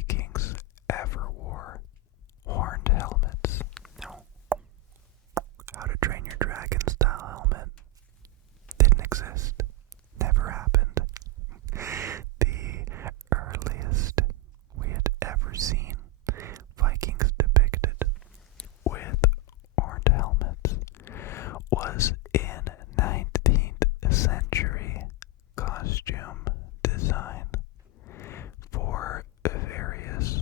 Vikings ever wore horned helmets. No. How to Train Your Dragon style helmet didn't exist. Never happened. The earliest we had ever seen Vikings depicted with horned helmets was in 19th century costume design for various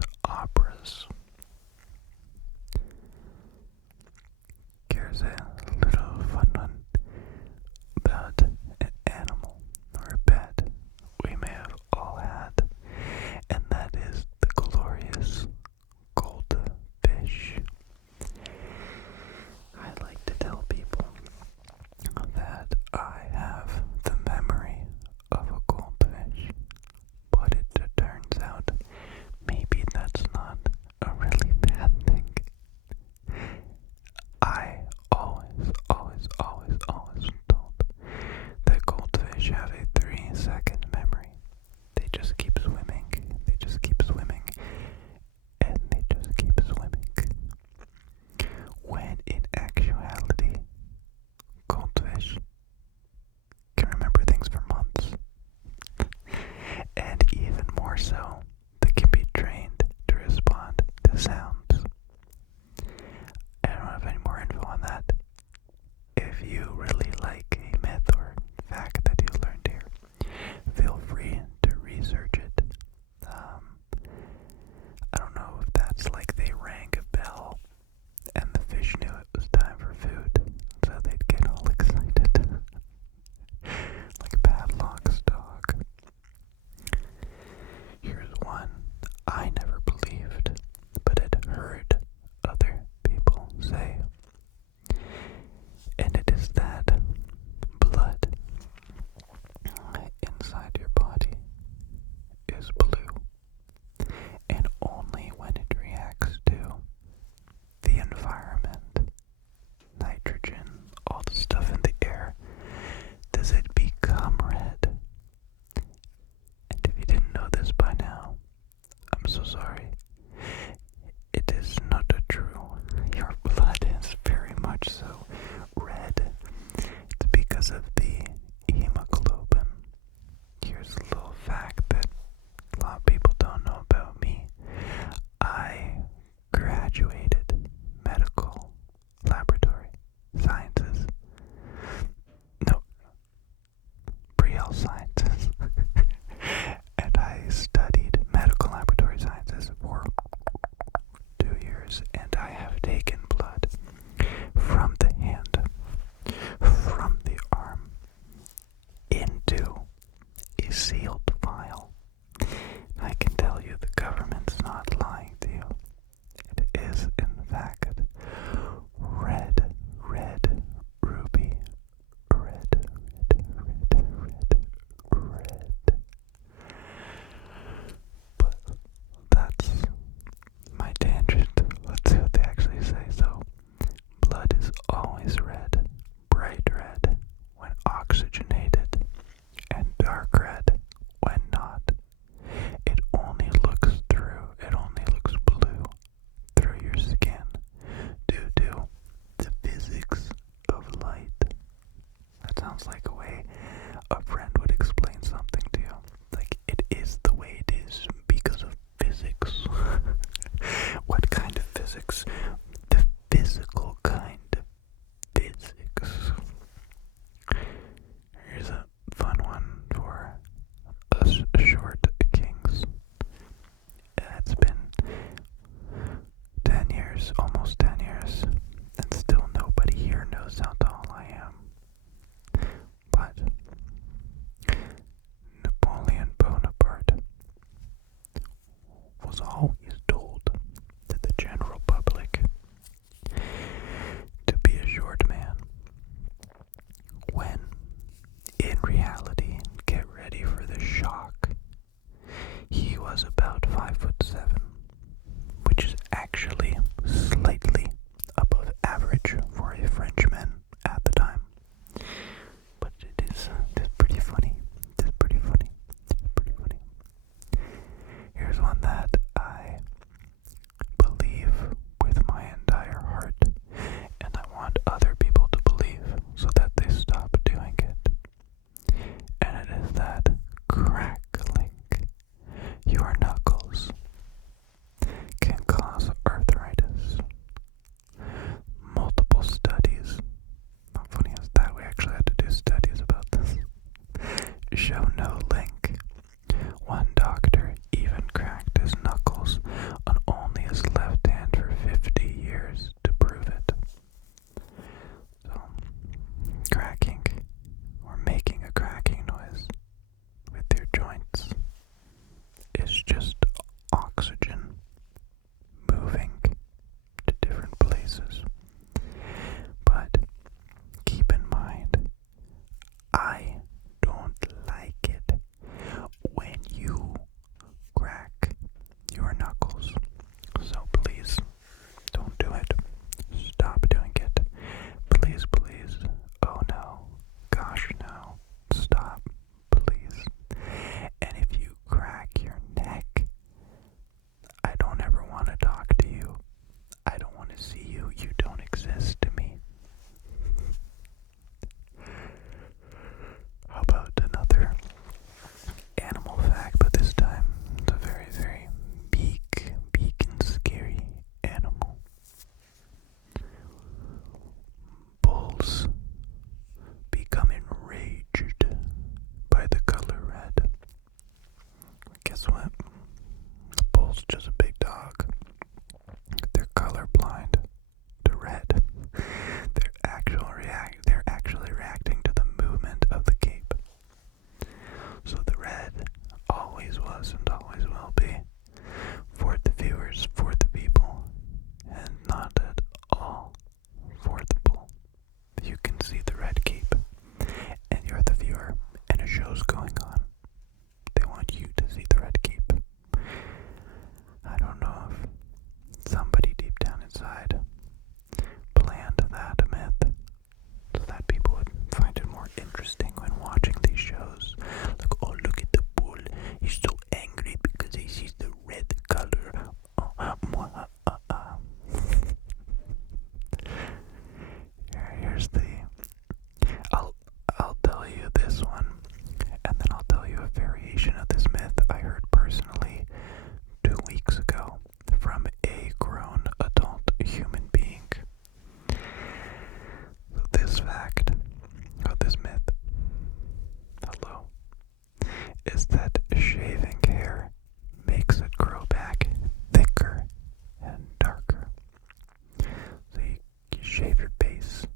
shave your face.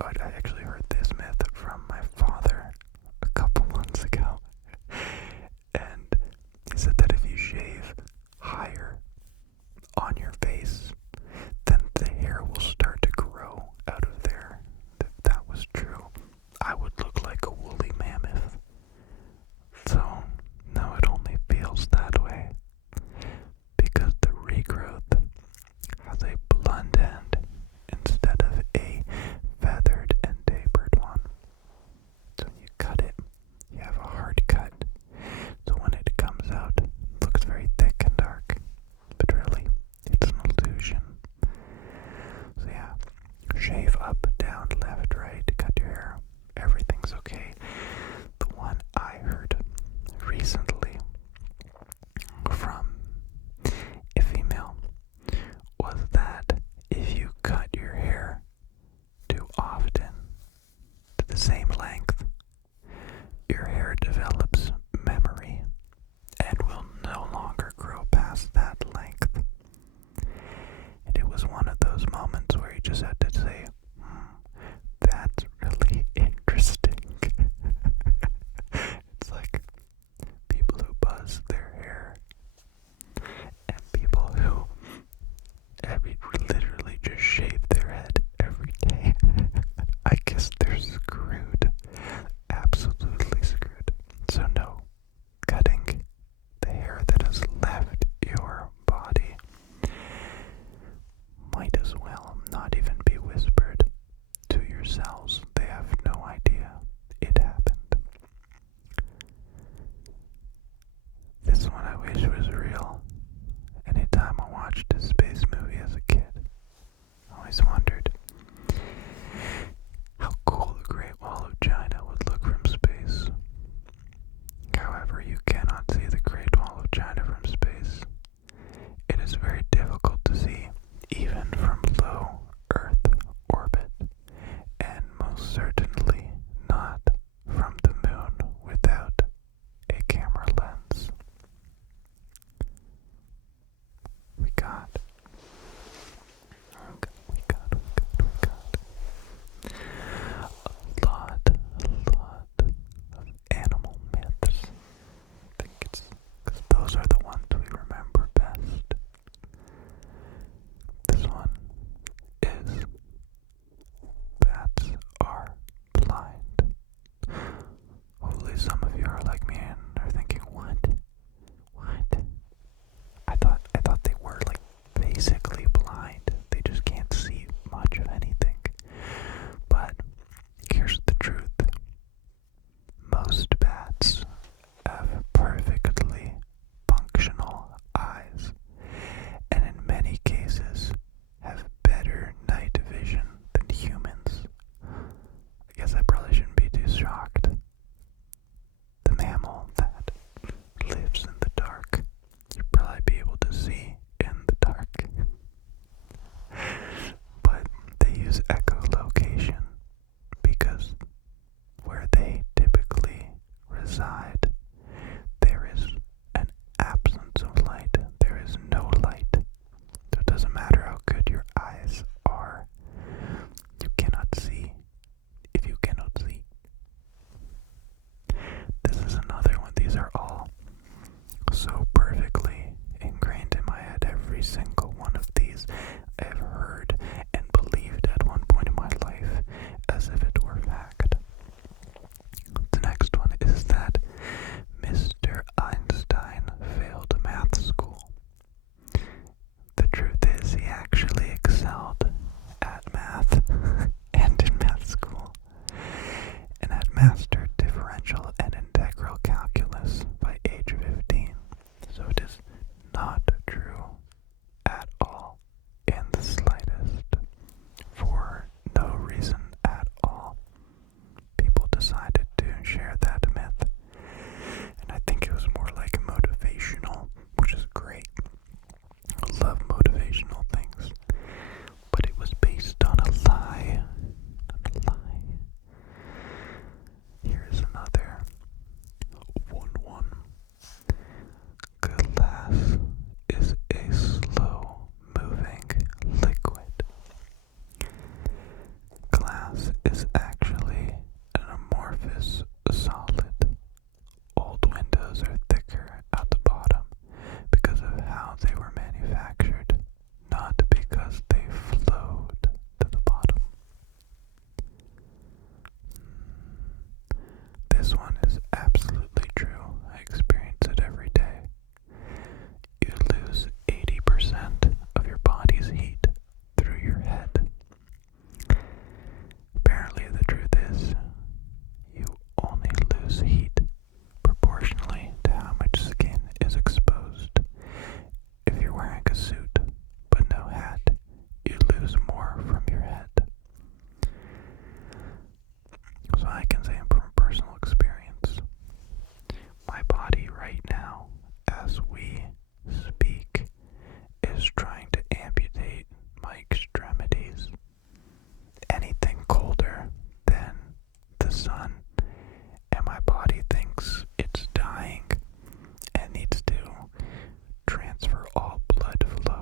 I actually heard this myth from my father a couple months ago. And he said that if you shave higher on your face, then the hair will start to grow out of there. If that was true, I would look like a woolly mammoth. So, no, it only feels that way because the regrowth has a blunt end instead of a feathered and tapered one. So when you cut it, you have a hard cut. So when it comes out, it looks very thick and dark. But really, it's an illusion. So yeah, shave up, down, left, right, cut your hair. Everything's okay. The one I heard recently from a female was that if you cut your hair too often to the same length, your hair develops memory and will no longer grow past that length. And it was one of those moments where you just had to say, that's really interesting. It's like people who buzz their hair and people who literally just shave their head every day. I guess they're screwed. Absolutely screwed. So no, cutting the hair that has left your body might as well not even be whispered to your cells. They have no idea it happened. This one I wish was real. Anytime I watched a space movie as a kid, I always wondered how cool the Great Wall of China would look from space. However, you cannot see the Great Wall of China from space. It is very difficult to see even from low Earth orbit, and most certainly not from the moon without a camera lens. We got a lot of animal myths. I think it's because those are the ones we remember best. This one is bats are blind. Hopefully some of you are like me and are thinking, what? I thought they were like basically blind. They just can't see much of anything. But here's the truth. Most bats have perfectly functional eyes, and in many cases have better night vision than humans. I guess I probably shouldn't be too shocked. The mammal that lives in the dark, you'd probably be able to see in the dark. But they use echolocation because where they typically reside, there is an absence of light. There is no light. So it doesn't matter how good your eyes are. You cannot see if you cannot see. This is another one. These are all so perfectly ingrained in my head. Every single one of these I've heard and believed at one point in my life as if it were fact. The next one is that Mr. Einstein failed math school. The truth is he actually excelled at math and in math school, and had mastered differential and integral calculus by age 15. So it is not true at all in the wearing a suit but no hat, you lose more from your head. So I can say from personal experience, my body right now, as we speak, is trying to amputate my extremities. Anything colder than the sun, and my body thinks it's dying and needs to transfer all blood flow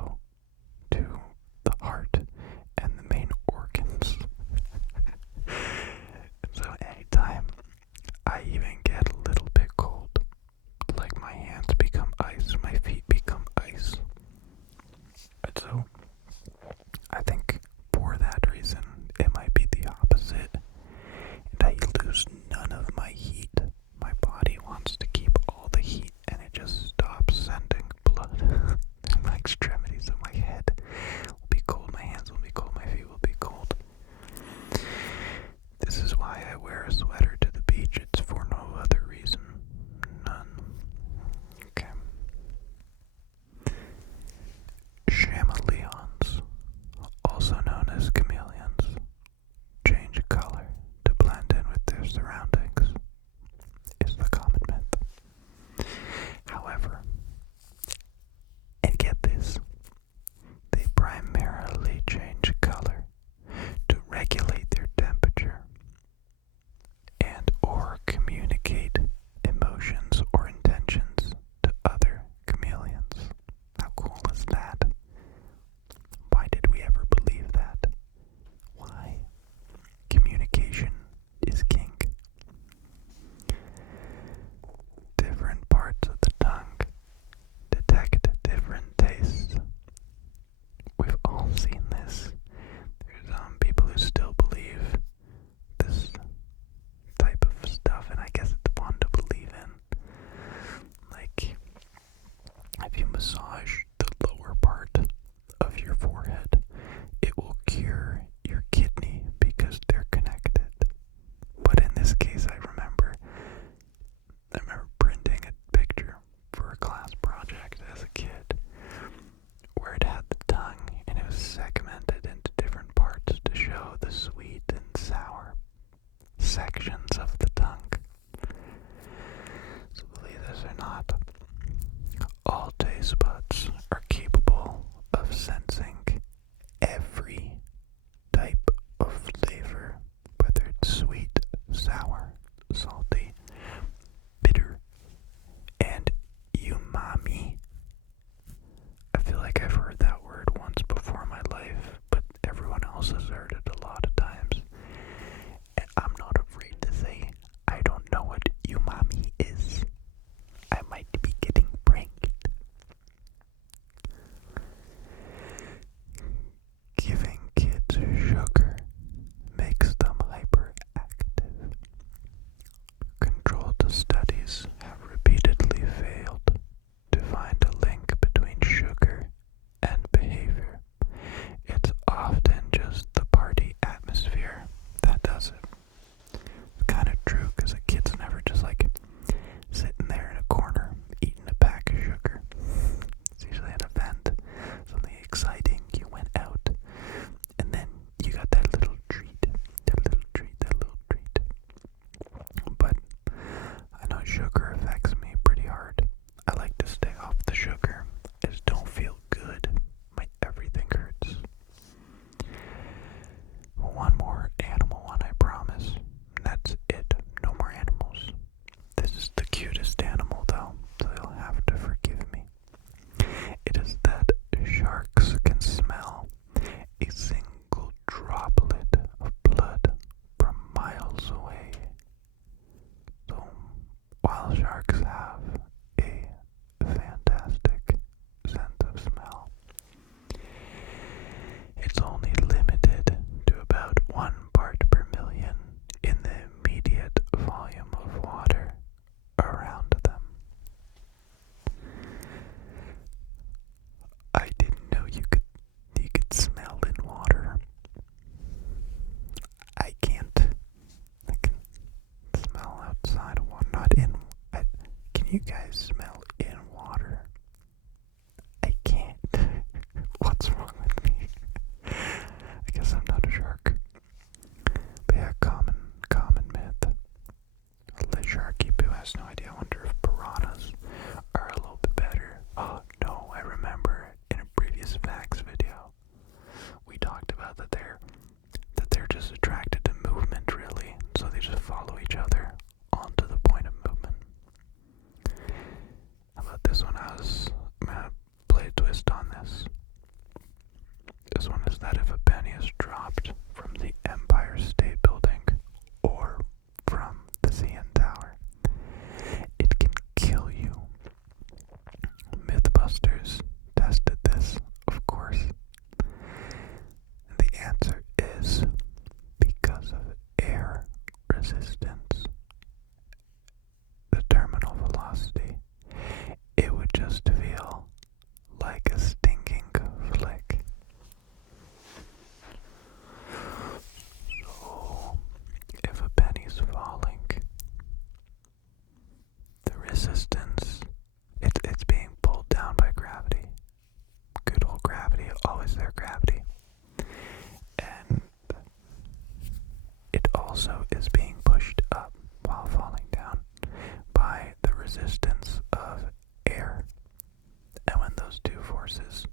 forces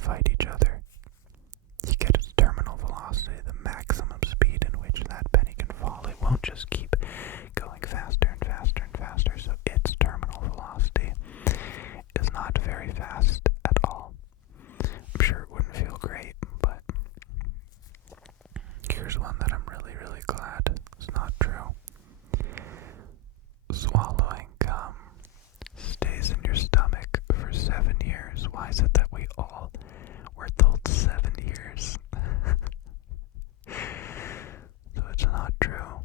fight each other. You get its terminal velocity, the maximum speed in which that penny can fall. It won't just keep going faster and faster and faster, so its terminal velocity is not very fast at all. I'm sure it wouldn't feel great, but here's one that I'm really, really glad is not true. Swallowing gum stays in your stomach for 7 years. Why is it that we all were told 7 years? So it's not true.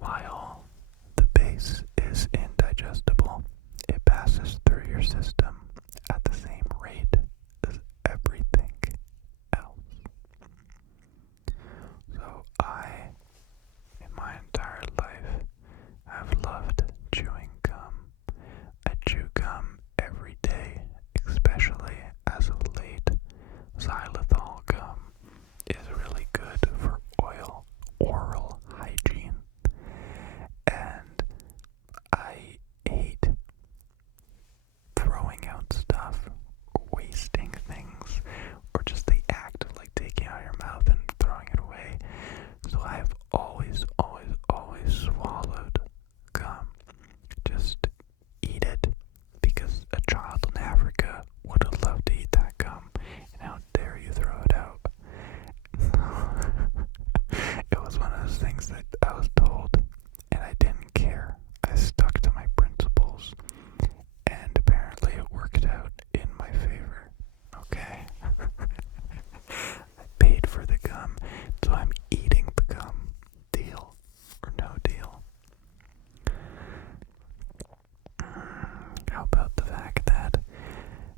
While the base is indigestible, it passes through your system at the same rate as everything else. So in my entire life, have loved chewing gum. I chew gum every day, especially as of late. Xylitol gum is really good for oral hygiene. And I hate throwing out stuff, or wasting things, or just the act of like taking it out of your mouth and throwing it away. So I've always swallowed gum. Just eat it, because a child in Africa would have loved to eat that gum, and how dare you throw it out. It was one of those things that I was told, and I didn't care. I stuck to my principles, and apparently it worked out in my favor. Okay? I paid for the gum, so I'm eating the gum. Deal or no deal? How about the fact that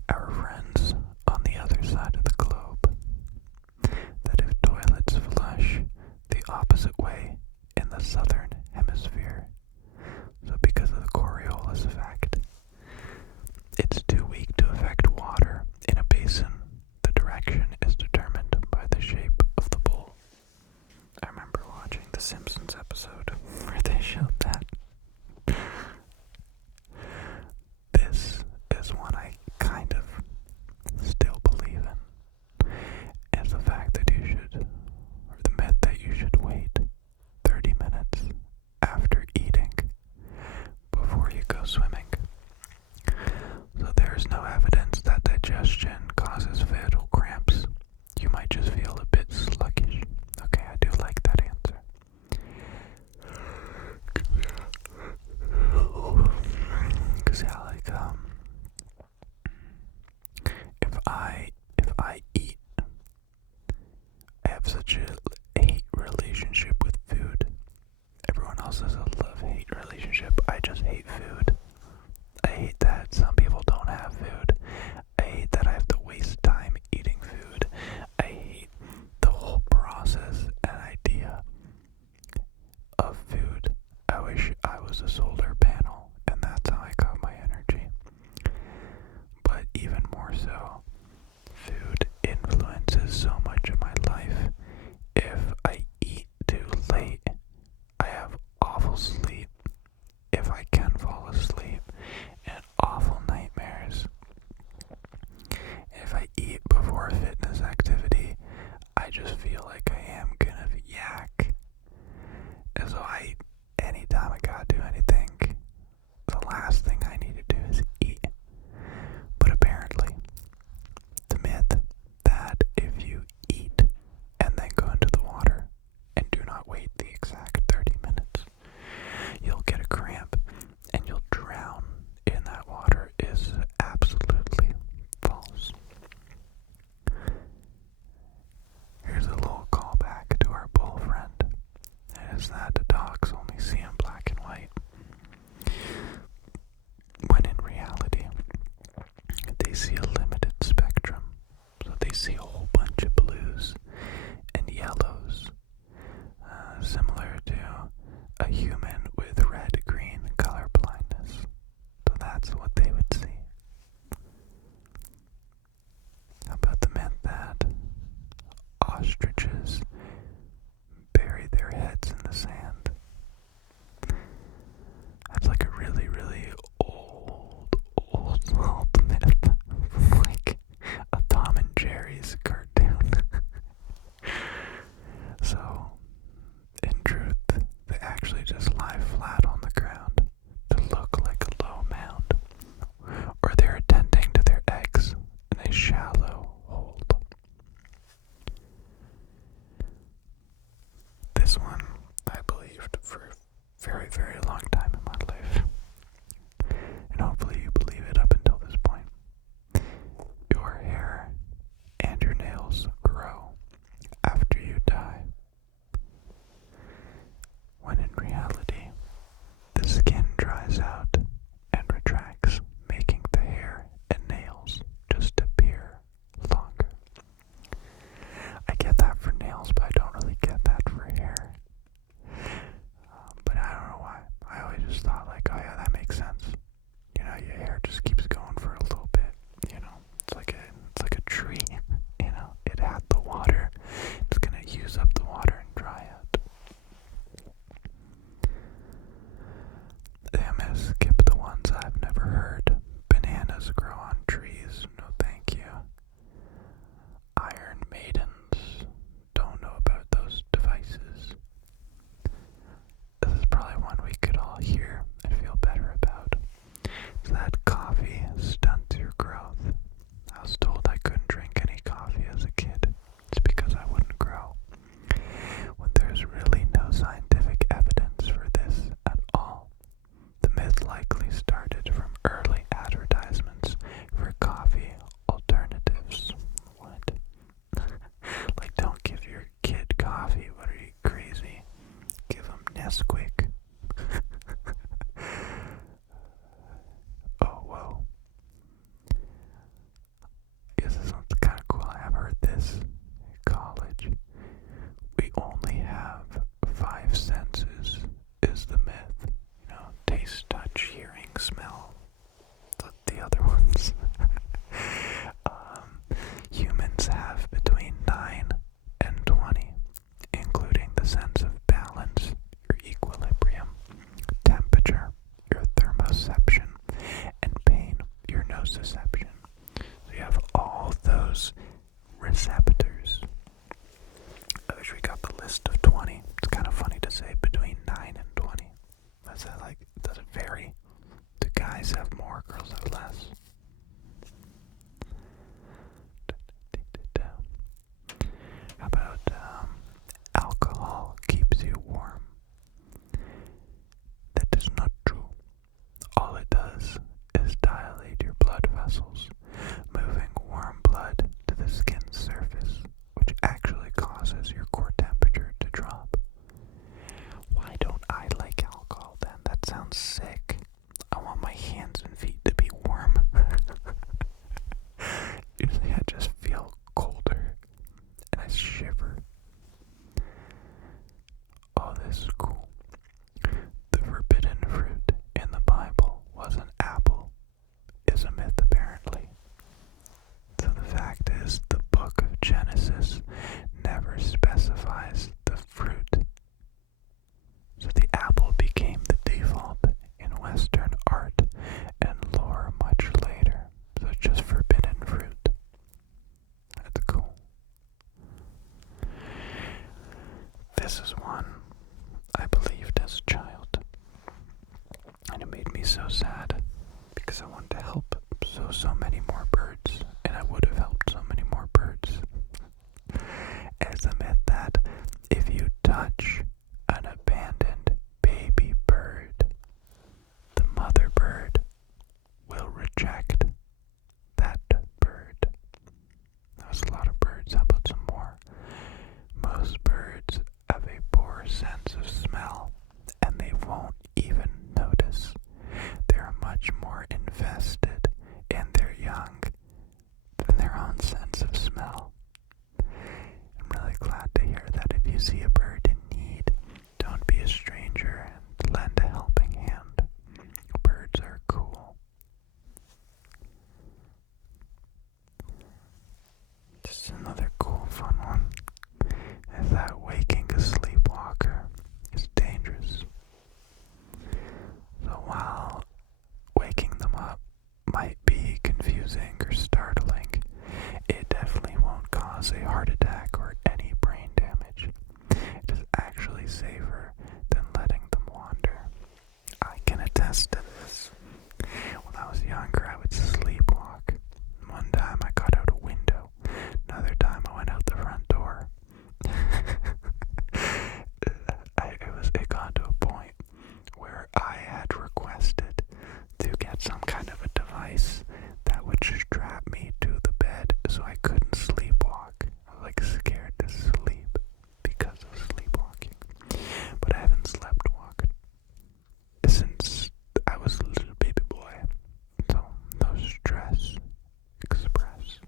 our friends on the other side of the globe, that if toilets flush the opposite way in the southern hemisphere, so because of the Coriolis effect, it's too weak to affect water in a basin. The direction is determined by the shape of the bowl. I remember watching the Simpsons episode where they showed that. This is one I kind of still believe in. It's the fact that you should, or the myth that you should wait 30 minutes after eating before you go swimming. So there's no evidence that digestion causes fatal cramps. You might just feel a bit sluggish. Okay, I do like that answer. Cause yeah, like if I eat, I have such a hate relationship with food. Everyone else has a love-hate relationship. I just hate food. I hate that some people don't have food. I hate that I have to waste time eating food. I hate the whole process and idea of food. I wish I was a solar panel and that's how I got my energy. But even more so, food those receptors. I wish we got the list of 20. It's kind of funny to say between 9 and 20. Does it vary? Do guys have more, girls have less? How about alcohol keeps you warm? That is not true. All it does is dilate your blood vessels, moving warm blood to the skin's surface, which actually causes your core temperature to drop. Why don't I like alcohol then? That sounds sick. I want my hands and feet to be warm. Usually I just feel colder and I shiver. Oh, this is cool. The forbidden fruit in the Bible was an apple, is a myth apparently. So the fact is, the book of Genesis never specifies the fruit. So the apple became the default in Western art and lore much later. So it's just forbidden fruit. That's cool. This is one I believed as a child. And it made me so sad because I wanted to help so many more birds. And I would have helped so many more birds. It's a myth that if you touch an abandoned baby bird, the mother bird will reject that bird. That was a lot of birds. How about some more? Most birds have a poor sense of smell, and they won't even notice. They're much more invested in their young than their own sense of smell. I'm really glad to hear that if you see a bird in need, don't be a stranger and lend a helping hand. Birds are cool. Just another cool fun one is that waking a sleepwalker is dangerous. So while waking them up might be confusing or startling, it definitely won't cause a heart attack or any brain damage. It is actually safer than letting them wander. I can attest to this. When I was younger, I would sleepwalk. One time I got out a window. Another time I went out the front door. It got to a point where I had requested to get some kind of a device that would strap me to the bed so I couldn't sleepwalk. I was like scared to sleep because of sleepwalking. But I haven't slept walked since I was a little baby boy. So no stress. Express.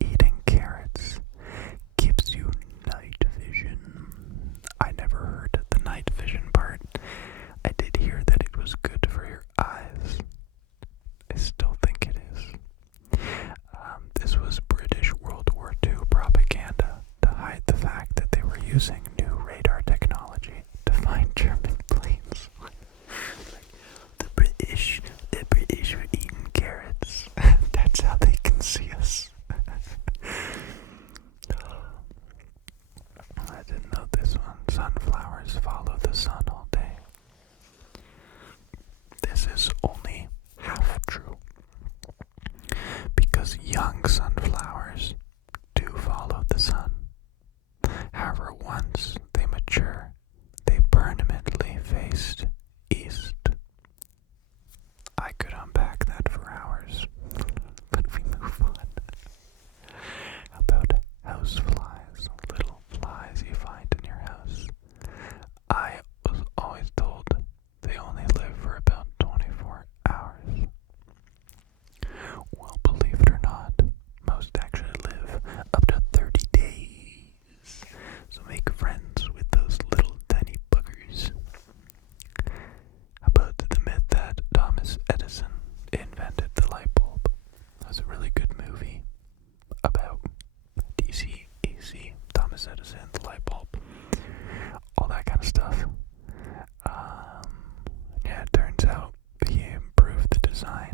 Eating carrots gives you night vision. I never heard the night vision part. I did hear that it was good for your eyes. sign